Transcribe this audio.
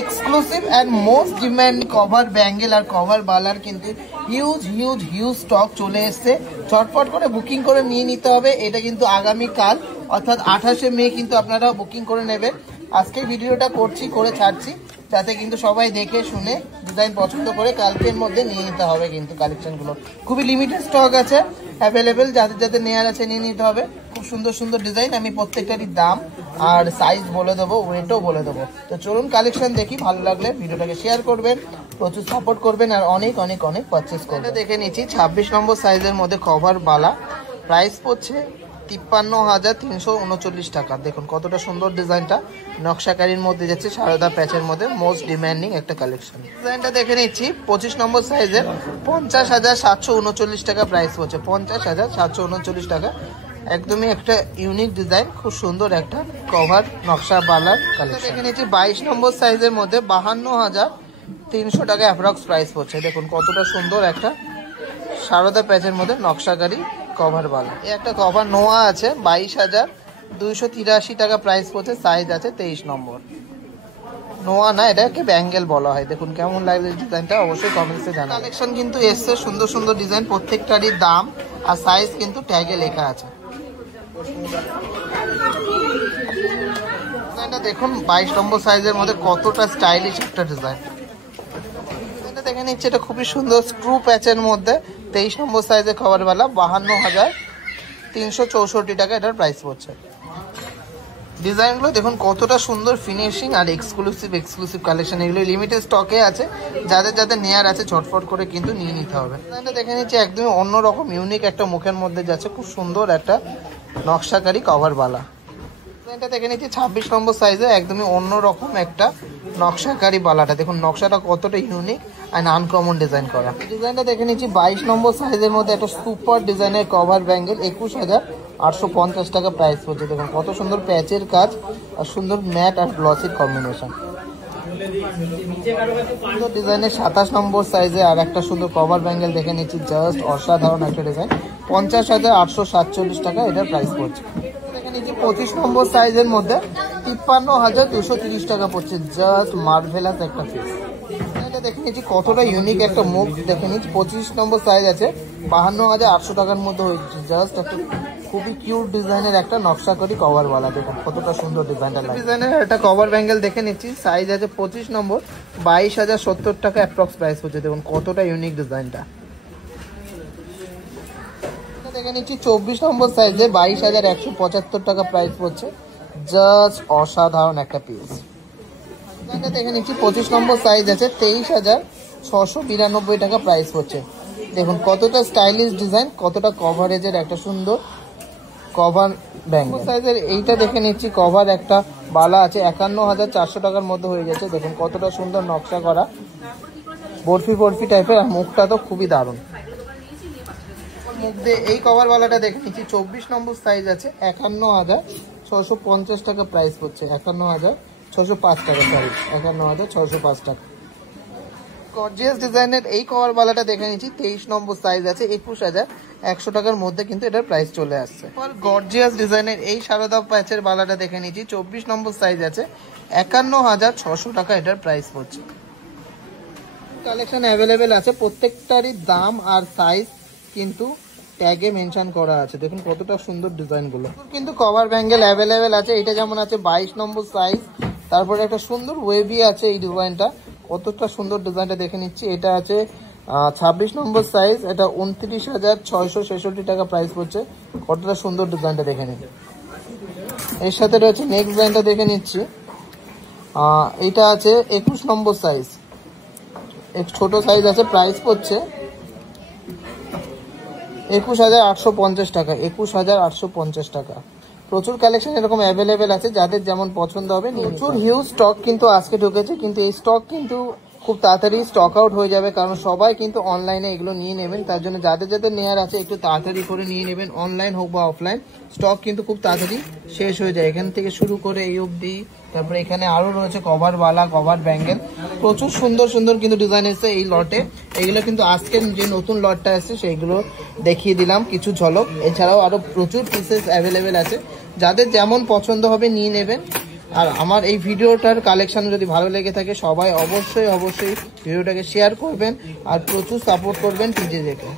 Exclusive and most demand cover bangle আর cover বালার কিন্তু হিউজ স্টক চলে এসছে। চটপট করে বুকিং করে নিয়ে নিতে হবে। এটা কিন্তু আগামীকাল অর্থাৎ 28শে মে কিন্তু আপনারা বুকিং করে নেবেন। আজকে ভিডিওটা করে ছাড়ছি যাতে কিন্তু সবাই দেখে শুনে ডিজাইন পছন্দ করে কালকের মধ্যে নিয়ে নিতে হবে। কিন্তু কালেকশনগুলো খুবই লিমিটেড স্টক আছে অ্যাভেলেবেল, যাদের নেওয়ার আছে নিয়ে নিতে হবে। খুব সুন্দর ডিজাইন, আমি প্রত্যেকটারই দাম আর সাইজ বলে দেবো, ওয়েটও বলে দেবো। তো চলুন কালেকশন দেখি, ভালো লাগলে ভিডিওটাকে শেয়ার করবেন, প্রচুর সাপোর্ট করবেন আর অনেক পারচেস করবেন। দেখে নিচ্ছি 26 নম্বর সাইজের মধ্যে কভার বালা, প্রাইস পড়ছে 53,339 টাকা। দেখুন কতটা সুন্দর ডিজাইনটা, নকশাকারীর মধ্যে যাচ্ছে, সারদা প্যাচের মধ্যে মোস্ট ডিমান্ডিং একটা কালেকশন। ডিজাইনটা দেখে নিচ্ছি 25 নম্বর সাইজের 50,739 টাকা প্রাইস পড়ছে, 50,739 টাকা। একদমই একটা ইউনিক ডিজাইন, খুব সুন্দর একটা কভার নকশা বালার কালেকশন। দেখে নিচ্ছি 22 নম্বর সাইজের মধ্যে 52,300 টাকা অ্যাপ্রক্স প্রাইস পড়ছে। দেখুন কতটা সুন্দর একটা সারদা প্যাচের মধ্যে নকশাকারী কভার বালা। এই একটা কভার নোয়া আছে 22,283 টাকা প্রাইস পড়ছে, সাইজ আছে 23 নম্বর। নোয়া না, এটাকে ব্যাঙ্গেল বলা হয়। দেখুন কেমন লাগছে ডিজাইনটা, অবশ্যই কমেন্টসে জানান। কালেকশন কিন্তু এসছে সুন্দর ডিজাইন, প্রত্যেকটারই দাম আর সাইজ কিন্তু ট্যাগে লেখা আছে। ডিজাইনটা দেখুন 22 নম্বর সাইজের মধ্যে কতটা স্টাইলিশ একটা ডিজাইন। ডিজাইনটা দেখে নিচ্ছে, এটা খুবই সুন্দর স্ক্রু প্যাচের মধ্যে 23 নম্বর সাইজের কভারওয়ালা, 52,364 টাকা এটার প্রাইস পড়ছে। ডিজাইনগুলো দেখুন কতটা সুন্দর ফিনিশিং আর এক্সক্লুসিভ কালেকশন। এগুলো লিমিটেড স্টকে আছে, যাদের নেয়ার আছে ঝটফট করে কিন্তু নিয়ে নিতে হবে। ডিজাইনটা দেখে নিচ্ছি একদমই অন্যরকম ইউনিক একটা মুখের মধ্যে যাচ্ছে, খুব সুন্দর একটা নকশাকারী কভারওয়ালা। ডিজাইনটা দেখে নিচ্ছি 26 নম্বর সাইজে একদমই অন্যরকম একটা নকশাকারী বালাটা। দেখুন নকশাটা কতটা ইউনিক অ্যান্ড আনকমন ডিজাইন করা। ডিজাইনটা দেখে নিচ্ছি 22 নম্বর সাইজের মধ্যে একটা সুপার ডিজাইনের কভার ব্যাঙ্গেল, 21,850 টাকা প্রাইস পড়ছে। দেখুন কত সুন্দর প্যাচের কাজ আর সুন্দর ম্যাট আর গ্লসির কম্বিনেশন। সুন্দর ডিজাইনের 27 নম্বর সাইজে আর একটা সুন্দর কভার ব্যাঙ্গেল দেখে নিচ্ছি, জাস্ট অসাধারণ একটা ডিজাইন, 50,847 টাকা এটার প্রাইস পড়ছে। 25 নম্বর সাইজের মধ্যে 53,230 টাকা পড়ছে, জাস্ট মার্ভেলাস একটা পিস। এটা দেখে নিচ্ছি কতটা ইউনিক একটা মুখ, দেখে নিচ্ছি 25 নম্বর সাইজ আছে, 52,800 টাকার মধ্যে হয়েছে, জাস্ট একটা খুবই কিউট ডিজাইনের একটা নকশা করি কভারওয়ালা। দেখুন কতটা সুন্দর ডিজাইনটা লাগে। ডিজাইনের একটা কভার ব্যাঙ্গেল দেখে নিচ্ছি, সাইজ আছে 25 নম্বর, 22,070 টাকা অ্যাপ্রক্স প্রাইস হচ্ছে। দেখুন কতটা ইউনিক ডিজাইনটা। দেখে নিচ্ছি 24 নম্বর সাইজে 22,175 টাকা প্রাইস পড়ছে, জাস্ট অসাধারণ একটা পিস। দেখে নিচ্ছি 25 নম্বর সাইজ আছে, 23,692 টাকা প্রাইস পড়ছে। দেখুন কতটা স্টাইলিশ ডিজাইন, কতটা কভারেজের একটা সুন্দর কভার ব্যাঙ্গেল সাইজের। এইটা দেখে নিচ্ছি কভার একটা বালা আছে, 51,400 টাকার মধ্যে হয়ে যাচ্ছে। দেখুন কতটা সুন্দর নকশা করা, বরফি টাইপের, আর মুখটা তো খুবই দারুণ মুখ দিয়ে। এই কভার বালাটা দেখে নিচ্ছি 24 নম্বর সাইজ আছে, 51,650 টাকা প্রাইস পড়ছে, 51,605 টাকা, সরি 51,605 টাকা। গর্জিয়াস ডিজাইনের এই কভার বালাটা দেখে নিচ্ছি 23 নম্বর সাইজ আছে, 21,100 টাকার মধ্যে কিন্তু এটার প্রাইস চলে আসছে। গর্জিয়াস ডিজাইনের এই সারদা প্যাচের বালাটা দেখে নিচ্ছি 24 নম্বর সাইজ আছে, 51,600 টাকা এটার প্রাইস পড়ছে। কালেকশন অ্যাভেলেবেল আছে, প্রত্যেকটারই দাম আর সাইজ কিন্তু ট্যাগে মেনশন করা আছে। দেখুন কতটা সুন্দর ডিজাইনগুলো, কিন্তু কভার ব্যাঙ্গেল অ্যাভেলেবেল আছে। এটা যেমন আছে 22 নম্বর সাইজ, তারপরে একটা সুন্দর ওয়েভি আছে এই ডিজাইনটা, কতটা সুন্দর ডিজাইনটা দেখে নিচ্ছি। এটা আছে 26 নম্বর সাইজ, এটা 29,666 টাকা প্রাইস পড়ছে, কতটা সুন্দর ডিজাইনটা দেখে নিন। এর সাথে রয়েছে নেক্সট ডিজাইনটা দেখে নিচ্ছি, এটা আছে 21 নম্বর সাইজ, এক ছোট সাইজ আছে, প্রাইস পড়ছে 21,850 টাকা, 21,850 টাকা। প্রচুর কালেকশন এরকম অ্যাভেলেবেল আছে, যাদের যেমন পছন্দ হবে। প্রচুর হিউজ স্টক কিন্তু আজকে ঢুকেছে, কিন্তু এই স্টক কিন্তু খুব তাড়াতাড়ি স্টক আউট হয়ে যাবে, কারণ সবাই কিন্তু অনলাইনে এগুলো নিয়ে নেবেন। তার জন্য যাদের নেওয়ার আছে একটু তাড়াতাড়ি করে নিয়ে নেবেন, অনলাইন হোক বা অফলাইন, স্টক কিন্তু খুব তাড়াতাড়ি শেষ হয়ে যায়। এখান থেকে শুরু করে এই অবধি, তারপরে এখানে আরও রয়েছে কভার বালা, কভার ব্যাঙ্গেল, প্রচুর সুন্দর কিন্তু ডিজাইন এসেছে এই লটে। এগুলো কিন্তু আজকের যে নতুন লটটা এসছে সেইগুলো দেখিয়ে দিলাম কিছু ঝলক, এছাড়াও আরও প্রচুর পিসেস অ্যাভেলেবেল আছে, যাদের যেমন পছন্দ হবে নিয়ে নেবেন। আর আমার এই ভিডিওটার কালেকশন যদি ভালো লেগে থাকে সবাই অবশ্যই ভিডিওটাকে শেয়ার করবেন আর প্রচুর সাপোর্ট করবেন টিজেজেকে।